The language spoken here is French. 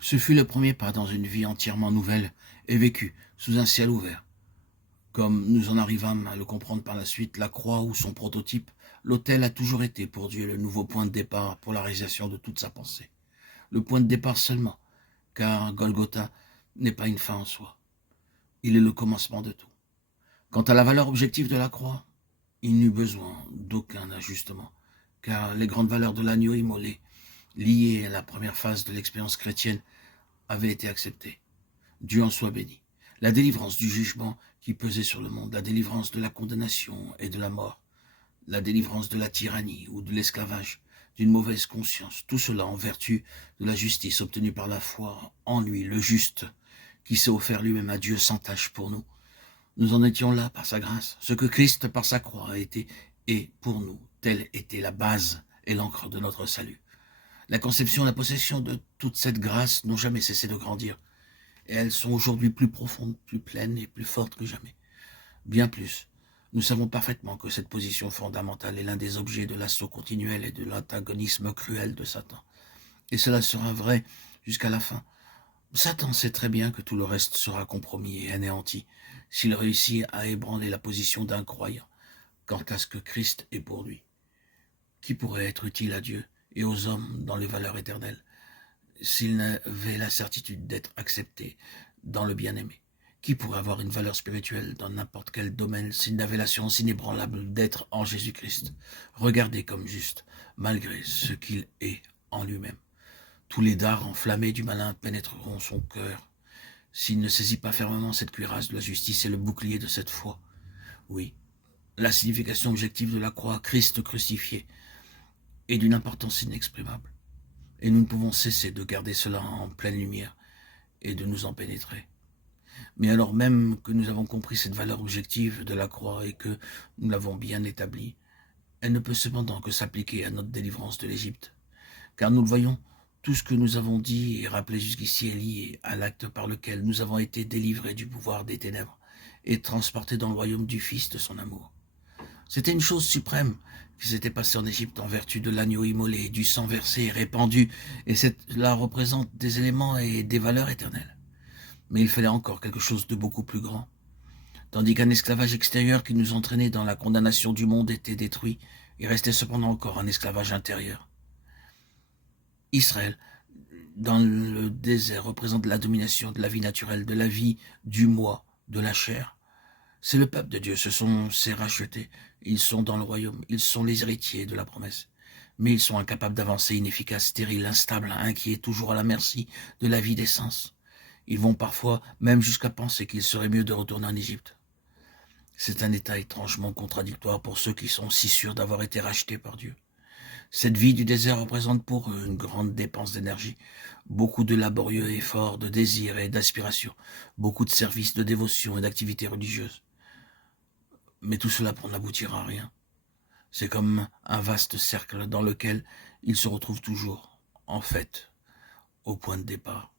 Ce fut le premier pas dans une vie entièrement nouvelle et vécue sous un ciel ouvert. Comme nous en arrivâmes à le comprendre par la suite, la croix ou son prototype, l'autel a toujours été pour Dieu le nouveau point de départ pour la réalisation de toute sa pensée. Le point de départ seulement, car Golgotha n'est pas une fin en soi. Il est le commencement de tout. Quant à la valeur objective de la croix, il n'eut besoin d'aucun ajustement, car les grandes valeurs de l'agneau immolé, liées à la première phase de l'expérience chrétienne, avaient été acceptées. Dieu en soit béni. La délivrance du jugement qui pesait sur le monde, la délivrance de la condamnation et de la mort, la délivrance de la tyrannie ou de l'esclavage, d'une mauvaise conscience, tout cela en vertu de la justice obtenue par la foi en lui, le juste, qui s'est offert lui-même à Dieu sans tâche pour nous. Nous en étions là par sa grâce. Ce que Christ par sa croix a été et pour nous, telle était la base et l'encre de notre salut. La conception et la possession de toute cette grâce n'ont jamais cessé de grandir. Et elles sont aujourd'hui plus profondes, plus pleines et plus fortes que jamais. Bien plus, nous savons parfaitement que cette position fondamentale est l'un des objets de l'assaut continuel et de l'antagonisme cruel de Satan. Et cela sera vrai jusqu'à la fin. Satan sait très bien que tout le reste sera compromis et anéanti s'il réussit à ébranler la position d'un croyant quant à ce que Christ est pour lui. Qui pourrait être utile à Dieu et aux hommes dans les valeurs éternelles s'il n'avait la certitude d'être accepté dans le bien-aimé? Qui pourrait avoir une valeur spirituelle dans n'importe quel domaine s'il n'avait l'assurance inébranlable d'être en Jésus-Christ, regardé comme juste, malgré ce qu'il est en lui-même? Tous les dards enflammés du malin pénétreront son cœur s'il ne saisit pas fermement cette cuirasse de la justice et le bouclier de cette foi. Oui, la signification objective de la croix, Christ crucifié, est d'une importance inexprimable. Et nous ne pouvons cesser de garder cela en pleine lumière et de nous en pénétrer. Mais alors même que nous avons compris cette valeur objective de la croix et que nous l'avons bien établie, elle ne peut cependant que s'appliquer à notre délivrance de l'Égypte. Car nous le voyons, tout ce que nous avons dit et rappelé jusqu'ici est lié à l'acte par lequel nous avons été délivrés du pouvoir des ténèbres et transportés dans le royaume du Fils de son amour. C'était une chose suprême qui s'était passée en Égypte en vertu de l'agneau immolé, du sang versé et répandu, et cela représente des éléments et des valeurs éternelles. Mais il fallait encore quelque chose de beaucoup plus grand. Tandis qu'un esclavage extérieur qui nous entraînait dans la condamnation du monde était détruit, il restait cependant encore un esclavage intérieur. Israël, dans le désert, représente la domination de la vie naturelle, de la vie du moi, de la chair. C'est le peuple de Dieu, ce sont ses rachetés. Ils sont dans le royaume, ils sont les héritiers de la promesse. Mais ils sont incapables d'avancer, inefficaces, stériles, instables, inquiets, toujours à la merci de la vie des sens. Ils vont parfois même jusqu'à penser qu'il serait mieux de retourner en Égypte. C'est un état étrangement contradictoire pour ceux qui sont si sûrs d'avoir été rachetés par Dieu. Cette vie du désert représente pour eux une grande dépense d'énergie, beaucoup de laborieux efforts, de désirs et d'aspirations, beaucoup de services, de dévotion et d'activités religieuses. Mais tout cela pour n'aboutir à rien. C'est comme un vaste cercle dans lequel ils se retrouvent toujours, en fait, au point de départ.